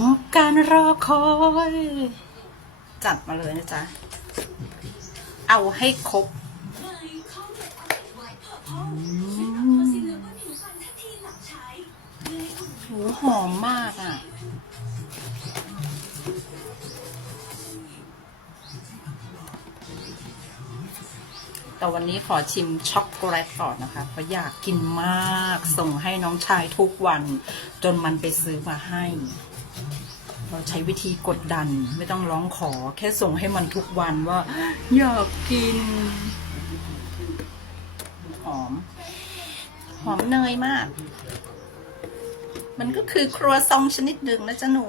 มการรอคอย จัดมาเลยนะจ๊ะ เอาให้ครบโหหอมมากอะ แต่วันนี้ขอชิมช็อกโกแลตก่อนนะคะ เพราะอยากกินมาก ส่งให้น้องชายทุกวัน จนมันไปซื้อมาให้ เราใช้วิธีกดดัน ไม่ต้องร้องขอ แค่ส่งให้มันทุกวันว่า อยากกิน หอม หอมเนยมาก มันก็คือครัวซองชนิดหนึ่งนะจ๊ะหนู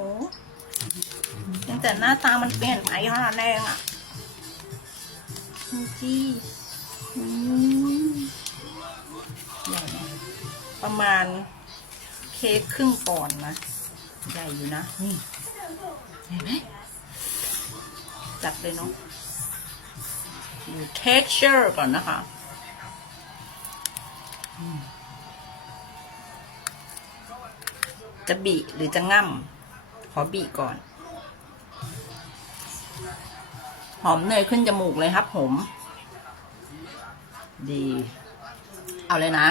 เพียงแต่หน้าตามันเปลี่ยนไปเท่านั้นเองอะจี้ประมาณเค้กครึ่งปอนด์นะ ใหญ่อยู่นะนี่เห็นไหมจัดเลยเนาะดู texture ก่อนนะคะอืมจะบีหรือจะง่ำขอบีก่อน หอมเนยขึ้นจมูกเลยครับผม ดี เอาเลยนะ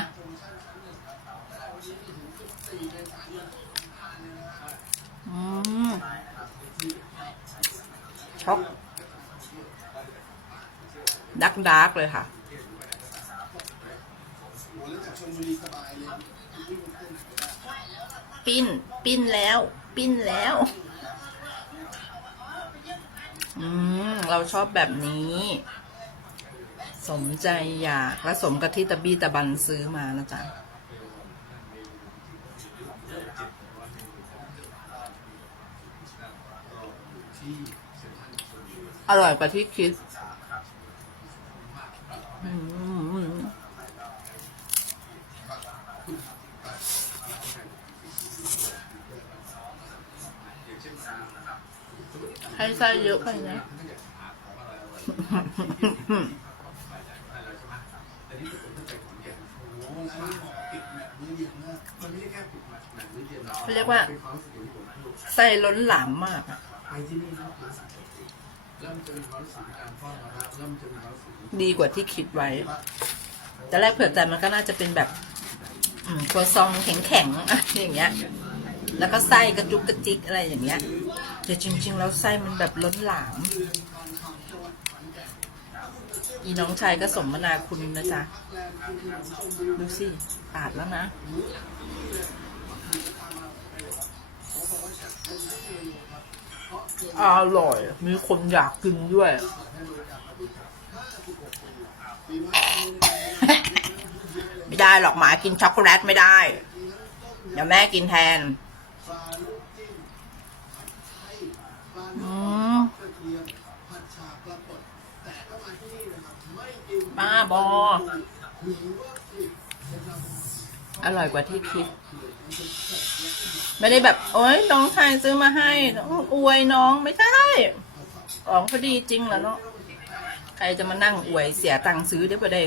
ช็อกดักดักเลยค่ะ ปิ้น ปิ้นแล้ว ปิ้นแล้ว อืม เราชอบแบบนี้ สมใจอยากและสมกับที่ตะบี้ตะบันซื้อมานะจ๊ะ อร่อยกว่าที่คิดให้ไส้เยอะไปนะเขาเรียกว่าไส้ล้นหลามมาก ดีกว่าที่คิดไว้ แต่แรกเผื่อใจมันก็น่าจะเป็นแบบครัวซองแข็งๆอะอย่างเงี้ย แล้วก็ไส้กระจุกกระจิกอะไรอย่างเงี้ย แต่จริง ๆ แล้วไส้มันแบบล้นหลาม อีน้องชายก็สมนาคุณนะจ๊ะ ดูสิปาดแล้วนะ อร่อย มีคนอยากกินด้วย ไม่ได้หรอกหมากินช็อกโกแลตไม่ได้ เดี๋ยวแม่กินแทนอืมบ้าบอ อร่อยกว่าที่คิด ไม่ได้แบบ โอ๊ยน้องชายซื้อมาให้อวยน้องไม่ใช่ของเขาดีจริงแล้วเนาะใครจะมานั่งอวยเสียตังค์ซื้อเดี๋ยวไปได้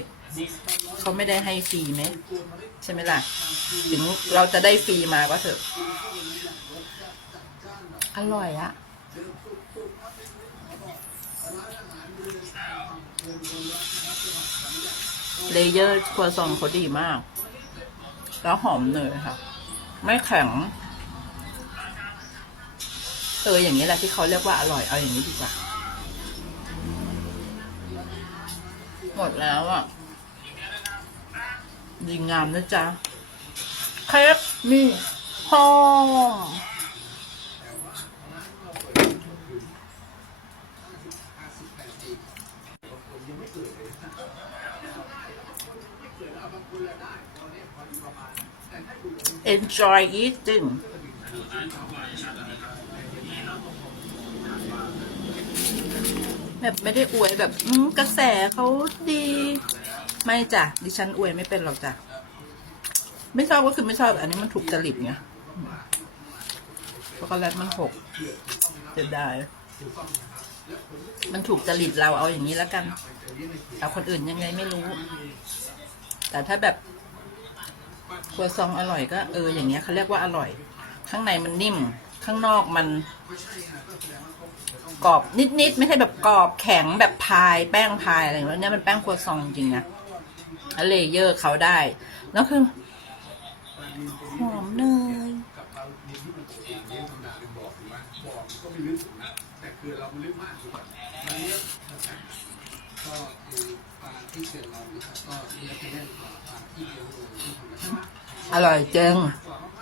เขาไม่ได้ให้ฟรีไหมใช่ไหมล่ะ ถึงเราจะได้ฟรีมาก็เถอะ อร่อยอะเลเยอร์ครัวซองเขาดีมาก แล้วหอมเนยค่ะ ไม่แข็งเอออย่างนี้แหละที่เขาเรียกว่าอร่อยเอาอย่างนี้ดีกว่า หมดแล้วอะดีงามนะจ๊ะเค้กมีหอ enjoy eating แบบไม่ได้อวยแบบกระแสเขาดี ไม่จ้ะ ดิฉันอวยไม่เป็นหรอกจ้ะ ไม่ชอบก็คือไม่ชอบ อันนี้มันถูกจริตไงช็อกโกแลตมันหกจะได้ มันถูกจริตเราเอาอย่างนี้แล้วกันเอาคนอื่นยังไงไม่รู้ แต่ถ้าแบบ ครัวซองอร่อยก็เอออย่างเงี้ยเขาเรียกว่าอร่อย ข้างในมันนิ่ม ข้างนอกมัน กรอบนิดๆไม่ใช่แบบกรอบแข็งแบบพายแป้งพายอะไรอย่างเงี้ยเนี่ยมันแป้งครัวซองจริงนะเลเยอร์เขาได้ แล้วคือหอมเนย อร่อถูกไหมบ่อมันก็ไม่ลึกถูกนะแต่คือเรามันลึกมากถูกไหมมันเลี้ยงนะครับก็คือปลาที่เกิดเรานะครับก็เปได้กว่าปลาที่เลี้ยงโดยธรรมชาติ อร่อยจัง ก